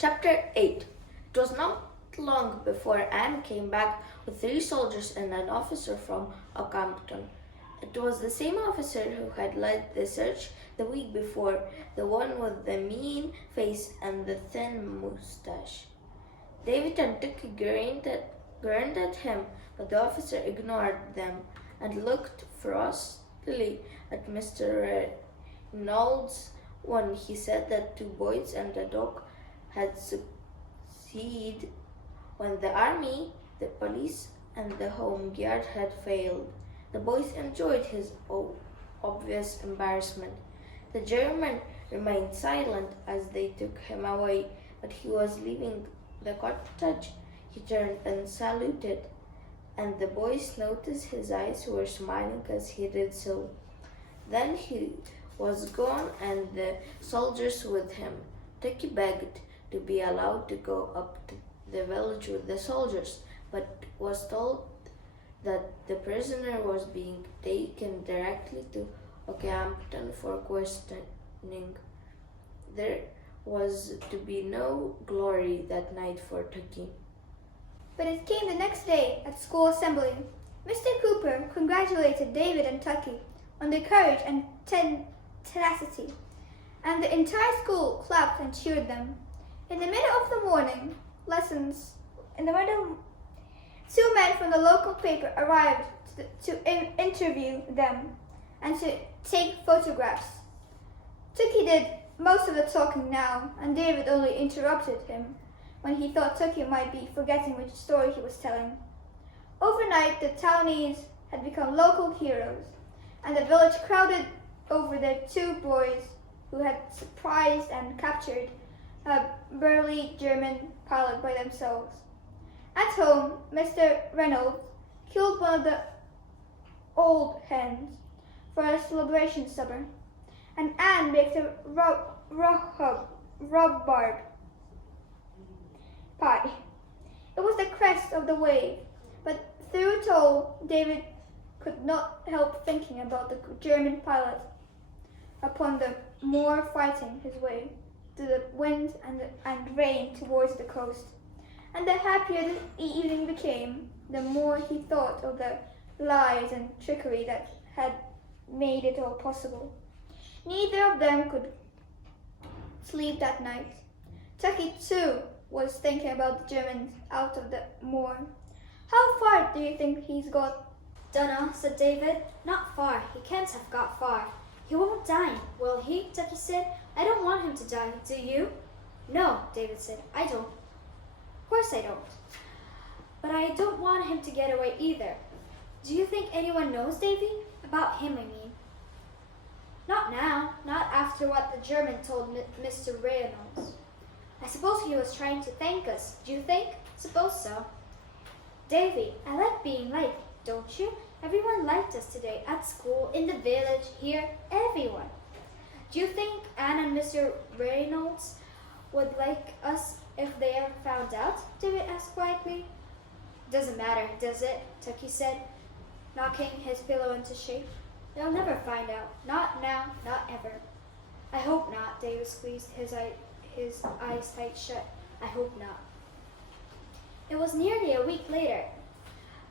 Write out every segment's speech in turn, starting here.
Chapter 8. It was not long before Anne came back with 3 soldiers and an officer from Ockhampton. It was the same officer who had led the search the week before, the one with the mean face and the thin moustache. David and Tucky grinned at him, but the officer ignored them and looked frostily at Mr. Reynolds when he said that 2 boys and a dog had succeeded when the army, the police, and the home guard had failed. The boys enjoyed his obvious embarrassment. The German remained silent as they took him away, but he was leaving the cottage. He turned and saluted, and the boys noticed his eyes were smiling as he did so. Then he was gone, and the soldiers with him. Tucky begged to be allowed to go up to the village with the soldiers, but was told that the prisoner was being taken directly to Ockhampton for questioning. There was to be no glory that night for Tucky. But it came the next day at school assembly. Mr. Cooper congratulated David and Tucky on their courage and tenacity, and the entire school clapped and cheered them. In the middle of the morning lessons, 2 men from the local paper arrived to interview them and to take photographs. Tucky did most of the talking now, and David only interrupted him when he thought Tucky might be forgetting which story he was telling. Overnight, the townies had become local heroes, and the village crowded over the 2 boys who had surprised and captured a burly German pilot by themselves. At home, Mr. Reynolds killed one of the old hens for a celebration supper, and Anne baked a rhubarb pie. It was the crest of the wave, but through it all, David could not help thinking about the German pilot upon the moor fighting his way through the wind and rain towards the coast. And the happier the evening became, the more he thought of the lies and trickery that had made it all possible. Neither of them could sleep that night. Tucky, too, was thinking about the Germans out of the moor. How far do you think he's got? Dunno, said David. Not far. He can't have got far. He won't die, will he? Tucky said. I don't want him to die. Do you? No, David said. I don't. Of course I don't. But I don't want him to get away either. Do you think anyone knows, Davy? About him, I mean. Not now. Not after what the German told Mr. Reynolds. I suppose he was trying to thank us. Do you think? Suppose so. Davy, I like being liked, don't you? Everyone liked us today, at school, in the village, here, everyone. Do you think Anne and Mr. Reynolds would like us if they ever found out? David asked quietly. Doesn't matter, does it? Tucky said, knocking his pillow into shape. They'll never find out. Not now, not ever. I hope not. David squeezed his eyes tight shut. I hope not. It was nearly a week later,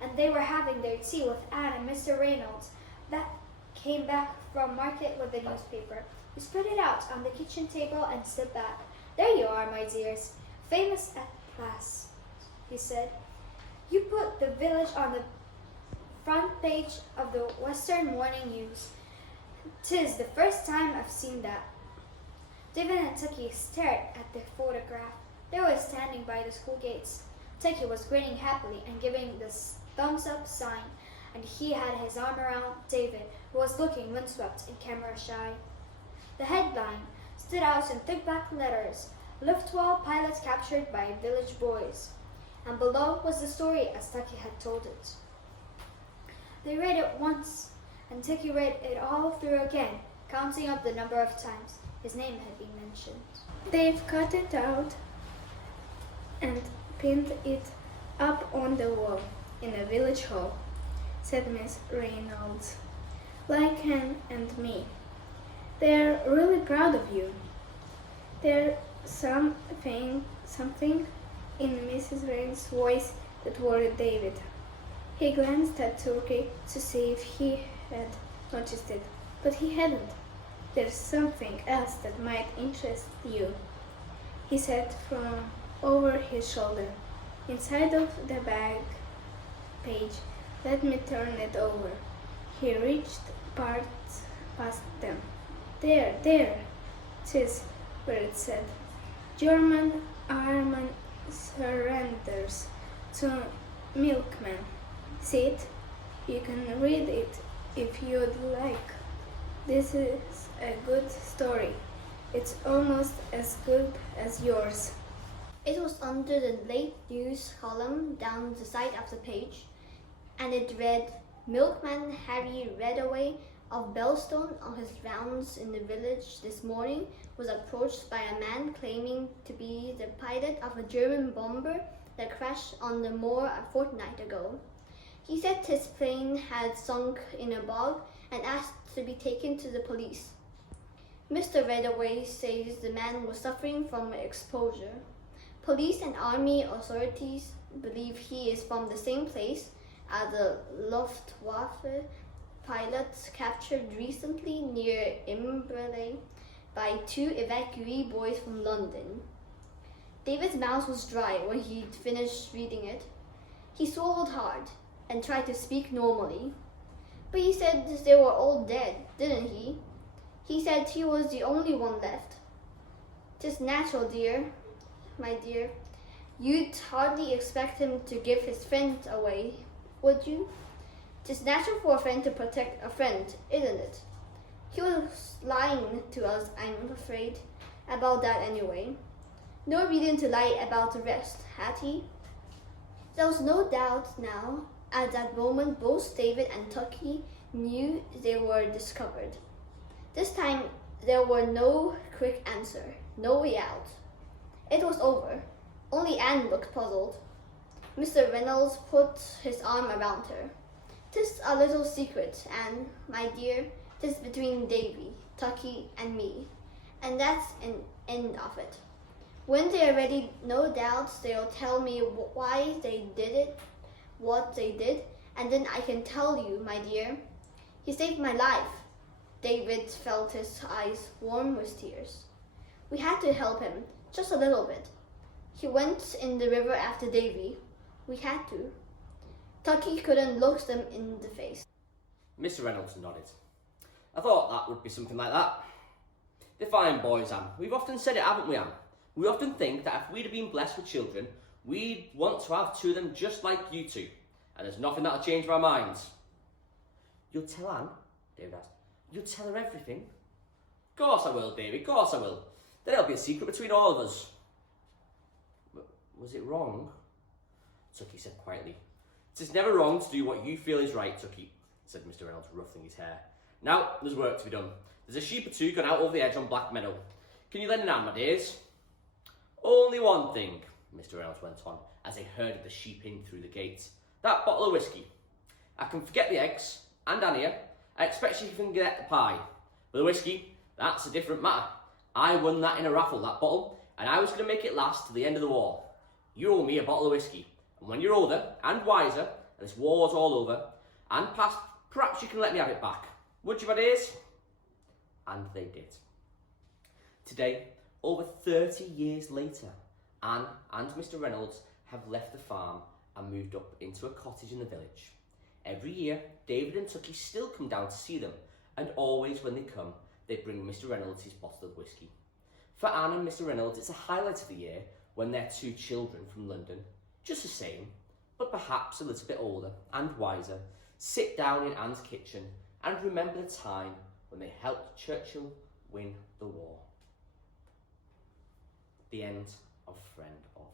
and they were having their tea with Anne and Mr. Reynolds, that came back from market with the newspaper. He spread it out on the kitchen table and stood back. There you are, my dears. Famous at last, he said. You put the village on the front page of the Western Morning News. 'Tis the first time I've seen that. David and Tucky stared at the photograph. They were standing by the school gates. Tucky was grinning happily and giving the thumbs-up sign, and he had his arm around David, who was looking windswept and camera-shy. The headline stood out in thick black letters, Luftwaffe pilots captured by village boys, and below was the story as Tucky had told it. They read it once, and Tucky read it all through again, counting up the number of times his name had been mentioned. They've cut it out and pinned it up on the wall in the village hall, said Miss Reynolds, like Anne and me. They're really proud of you. There's something in Mrs. Rain's voice that worried David. He glanced at Turkey to see if he had noticed it, but he hadn't. "There's something else that might interest you," he said from over his shoulder. "Inside of the bag page. Let me turn it over." He reached past them. There, 'tis where it said, "German army surrenders to milkmen." See it? You can read it if you'd like. This is a good story. It's almost as good as yours. It was under the late news column down the side of the page, and it read, "Milkman Harry Redaway of Bellstone on his rounds in the village this morning was approached by a man claiming to be the pilot of a German bomber that crashed on the moor a fortnight ago. He said his plane had sunk in a bog and asked to be taken to the police. Mr. Redaway says the man was suffering from exposure. Police and army authorities believe he is from the same place as the Luftwaffe pilots captured recently near Imberley by 2 evacuee boys from London." David's mouth was dry when he'd finished reading it. He swallowed hard and tried to speak normally. "But he said they were all dead, didn't he? He said he was the only one left." "'Tis natural, my dear. You'd hardly expect him to give his friend away, would you? 'Tis natural for a friend to protect a friend, isn't it? He was lying to us, I'm afraid, about that anyway. No reason to lie about the rest, had he?" There was no doubt now. At that moment, both David and Tucky knew they were discovered. This time, there were no quick answer, no way out. It was over. Only Anne looked puzzled. Mr. Reynolds put his arm around her. "'Tis a little secret, Anne, my dear. 'Tis between Davy, Tucky, and me, and that's an end of it. When they are ready, no doubt they'll tell me why they did it, what they did, and then I can tell you, my dear. He saved my life." David felt his eyes warm with tears. "We had to help him, just a little bit. He went in the river after Davy. We had to." Tucky couldn't look them in the face. Mr. Reynolds nodded. "I thought that would be something like that. They're fine boys, Anne. We've often said it, haven't we, Anne? We often think that if we'd have been blessed with children, we'd want to have 2 of them just like you two, and there's nothing that'll change our minds." "You'll tell Anne?" David asked. "You'll tell her everything?" "Course I will, Davy, course I will. Then it'll be a secret between all of us." "But was it wrong?" Tucky said quietly. "'Tis never wrong to do what you feel is right, Tucky," said Mr. Reynolds, ruffling his hair. "Now, there's work to be done. There's a sheep or 2 gone out over the edge on Black Meadow. Can you lend an hand, my dears?" "Only one thing," Mr. Reynolds went on, as they herded the sheep in through the gate. "That bottle of whiskey. I can forget the eggs, and Annia. I expect she can get the pie. But the whiskey, that's a different matter. I won that in a raffle, that bottle, and I was going to make it last to the end of the war. You owe me a bottle of whiskey, and when you're older and wiser, and this war's all over, and past, perhaps you can let me have it back. Would you, my dears?" And they did. Today, over 30 years later, Anne and Mr. Reynolds have left the farm and moved up into a cottage in the village. Every year, David and Tucky still come down to see them, and always when they come, they bring Mr. Reynolds his bottle of whiskey. For Anne and Mr. Reynolds, it's a highlight of the year when their 2 children from London, just the same, but perhaps a little bit older and wiser, sit down in Anne's kitchen and remember the time when they helped Churchill win the war. The end of Friend of